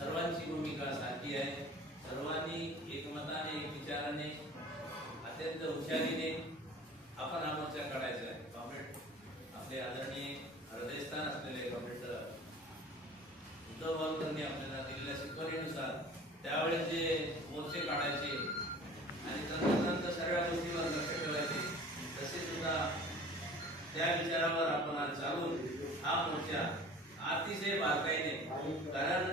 सर्वांची भूमिका सारखी आहे। सर्वांनी एकमताने एक विचाराने अत्यंत हुशारीने आपण हा मोर्चा काढायचा आहे। कॉम्रेड आपले आदरणीय हृदयस्थान असलेले कॉम्रेड उद्धव बाळूंनी आपल्याला दिलेल्या शिकवणीनुसार त्यावेळेस जे मोर्चे काढायचे आणि तंत्रज्ञानाच्या सर्व गोष्टीवर लक्ष ठेवायचे तसे सुद्धा त्या विचारावर आपण आज चालून हा मोर्चा अतिशय बारकाईने, कारण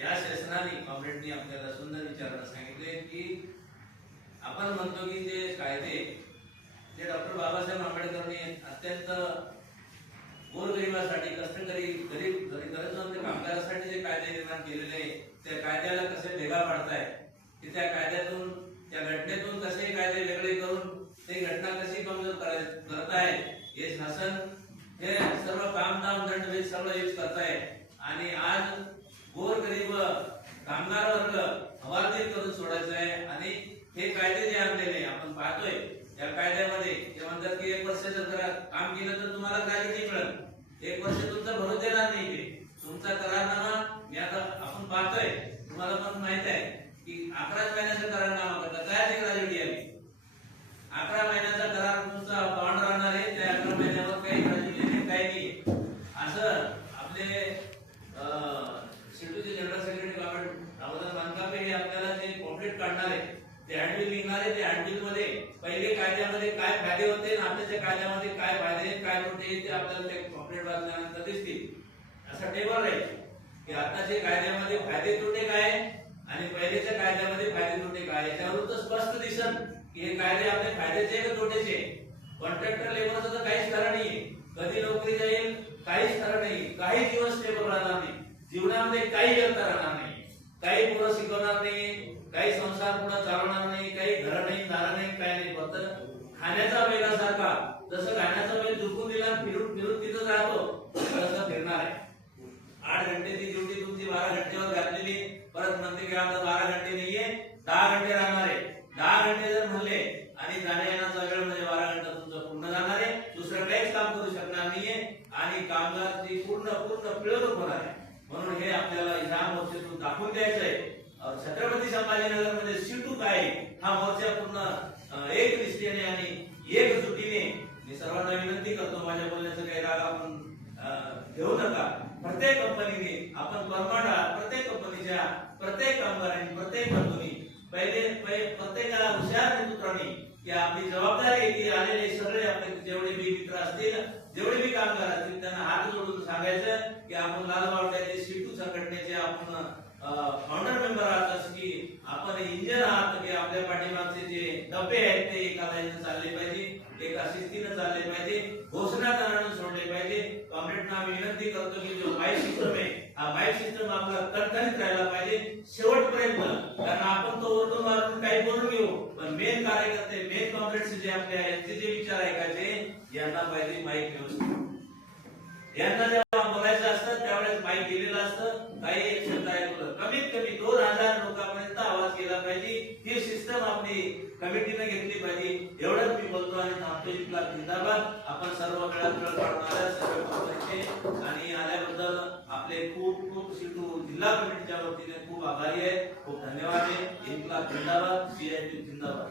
या शासनाने कॉम्रेडनी आपल्याला सुंदर विचारांना सांगितले की आपण म्हणतो की जे कायदे जे डॉक्टर बाबासाहेब आंबेडकरांनी अत्यंत गोरगरिबासाठी कष्टकरी गरीब गरजवंत कामगारांसाठी जे कायदे निर्माण केलेले त्या कायद्याला कसे भेगा पाडताय की त्या कायद्यातून त्या घटनेतून कसे कायदे वेगळे करून ते घटना कशी कमजोर करत आहे हे शासन हे सर्व कामदाम दंड सगळं यूज करताय आणि आज गोरगरीब कामगार वर्ग हवालदिल करून सोडायचं आहे। आणि हे कायदे जे आणलेले आपण पाहतोय या कायद्यामध्ये ते म्हणतात की 1 वर्ष जर काम केलं तर तुम्हाला काय किती मिळेल, 1 वर्ष तुमचा भरून देणार नाही ते तुमचा करारनामा। मी आता आपण पाहतोय तुम्हाला पण माहित आहे की 11 महिन्याचा करारनामा करतात काय ग्रॅज्युटी आली 11 महिन्याचा करार तुमचा बॉन्ड राहणार आहे, त्या 11 महिन्यावर काही ग्रॅज्युटी नाही काही नाही। असं आपले सिटूचे जनरल सेक्रेटरी गव्हर्नमेंट रामदास मानकापे हे आपल्याला जे पॉम्पलेट काढणार आहे ते हँडबिल लिहिणार आहे। ते हँडबिल मध्ये पहिले कायद्यामध्ये काय फायदे होते आणि आताच्या कायद्यामध्ये काय फायदे काय तोटे ते आपल्याला ते पॉम्पलेट वाचल्यानंतर दिसतील। असा टेबल राहील की आताच्या कायद्यामध्ये फायदे तोटे काय आणि पहिलेच्या कायद्यामध्ये फायदे तोटे काय, याच्यावरून तर स्पष्ट दिसत की हे कायदे आपले फायद्याचे का तोटेचे। कॉन्ट्रॅक्टर लेबरचं तर काहीच खरं नाहीये, कधी नोकरी जाईल काहीच खरं नाही, काही दिवस स्टेबल राहणार नाही, जीवनामध्ये काही व्यर्थ राहणार नाही, काही पुढे शिकवणार नाही, काही संसार पुढे चालवणार नाही, काही घर नाही दार नाही काही नाही, फक्त खाण्याचा बैलासारखा जसं खाण्याचा बैल झुकून दिला फिरून फिरून तिथं राहतो तसं फिरणार आहे। 8 घंटेची ड्युटी तुमची 12 घंटेवर घातलेली, परत म्हणते की आता 12 घंटे नाहीये 10 घंटे राहणार आहे। 10 घंटे जर म्हणले आणि जाण्या येण्याचा वेळ म्हणजे 12 घंटा तुमचं पूर्ण जाणार आहे, दुसरं काहीच काम करू शकणार नाहीये आणि कामगारची पूर्ण पिळवणूक होणार आहे। म्हणून हे आपल्याला या मोर्चातून दाखवून द्यायचं आहे। छत्रपती संभाजीनगर मध्ये सीटू काय हा मोर्चा पूर्ण एक निष्ठेने आणि एकजुटीने मी सर्वांना विनंती करतो, माझ्या बोलण्याचं काही राग आपण घेऊ नका। प्रत्येक कंपनीने आपण परमानंट प्रत्येक कंपनीच्या प्रत्येक कामगारांनी प्रत्येक बंधूंनी प्रत्येकाला हुशार नेतृत्वाने की आपली जबाबदारी आहे की आलेले सगळे आपले जेवढे बी मित्र असतील जेवढे बी कामगार असतील त्यांना हात जोडून सांगायचं की आपण लालबावट्याचे सीटू संघटनेचे आपण फाउंडर मेंबर आहात की आपण इंजिन आहात की आपल्या पाठीमागचे जे डबे आहेत ते एका लाईनने चालले पाहिजे, एका शिस्तीने चालले पाहिजे, घोषणा करण्याने सोडले पाहिजे। कॉम्रेडना आम्ही विनंती करतो की जो माईक सिस्टम आहे हा माईक सिस्टम आपला तडतडीत राहिला पाहिजे शेवटपर्यंत, कारण आपण तो ओरडून मारून काही बोलून घेऊ पण मेन कार्यकर्ते मेन कॉम्रेड्स जे आपले आहेत ते जे विचार ऐकायचे यांना पाहिजे माईक व्यवस्थित, यांना जेव्हा बोलायचं असतं त्यावेळेस माईक दिलेलं असतं, काही एक शब्द ऐकलं कमीत कमी 2000 लोकांपर्यंत आवाज केला पाहिजे, ही सिस्टम आपली कमिटीने घेतली पाहिजे। एवढंच मी बोलतो आणि थांबतो। इथला जिंदाबाद। आपण सर्व वेळात वेळ काढणाऱ्या सर्व कंपनीचे आणि आल्याबद्दल आपले खूप सिटू जिल्हा कमिटीच्या वतीने खूप आभारी आहे, खूप धन्यवाद आहे। इथला जिंदाबाद, सीआयटी जिंदाबाद।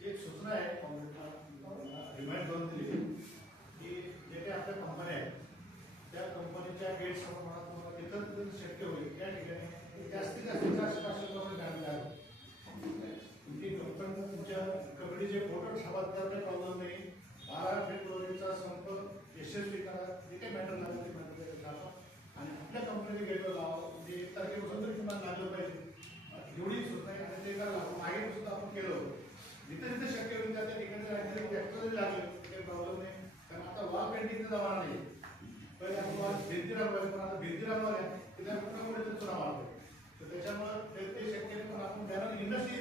एक सूचना आहे रिमाइंड करून दिली की जे काही आपल्या कंपन्या आहेत त्या कंपनीच्या गेट समोर एकत्रित शक्य होईल या ठिकाणी जास्तीत जास्त 400-500 लोक घालणार ती कंपनी तुमच्या कमिटीचे फोटो छापत करणे प्रॉब्लेम नाही। 12 फेब्रुवारीचा संप यशस्वी करा, जे काही मॅटर लागेल ते मॅटर टाका आणि आपल्या कंपनीच्या गेटवर लावा, म्हणजे 1 तारखेपासून तरी तुम्हाला लागलं पाहिजे एवढी सूचना आहे। आणि ते करा मागे सुद्धा आपण केलं होतं, जिथे जिथे शक्य होईल त्या ठिकाणी राहणारे ट्रॅक्टर लागले काही प्रॉब्लेम नाही, कारण आता वॉल पेंटिंगचा जमाना नाही। पहिले आपण वॉल भिंती रंगवायचं पण आता भिंती रंगवल्या की त्या कुठे चुना मारतो, तर त्याच्यामुळे ते शक्य नाही। पण आपण बॅनर इंडस्ट्री